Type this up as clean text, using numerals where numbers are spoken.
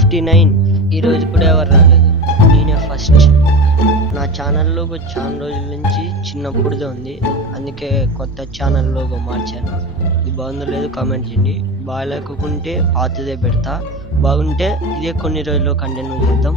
59. ఈరోజు కూడా ఎవరు రాలేదు, నేనే ఫస్ట్. నా ఛానల్ లోగో చాలా రోజుల నుంచి చిన్నప్పుడుదే ఉంది, అందుకే కొత్త ఛానల్ లోగో మార్చాను. ఇది బాగుందో లేదో కామెంట్ చేయండి. బాగాలేకుంటే పాతదే పెడతా, బాగుంటే ఇదే కొన్ని రోజుల్లో కంటిన్యూ చేద్దాం.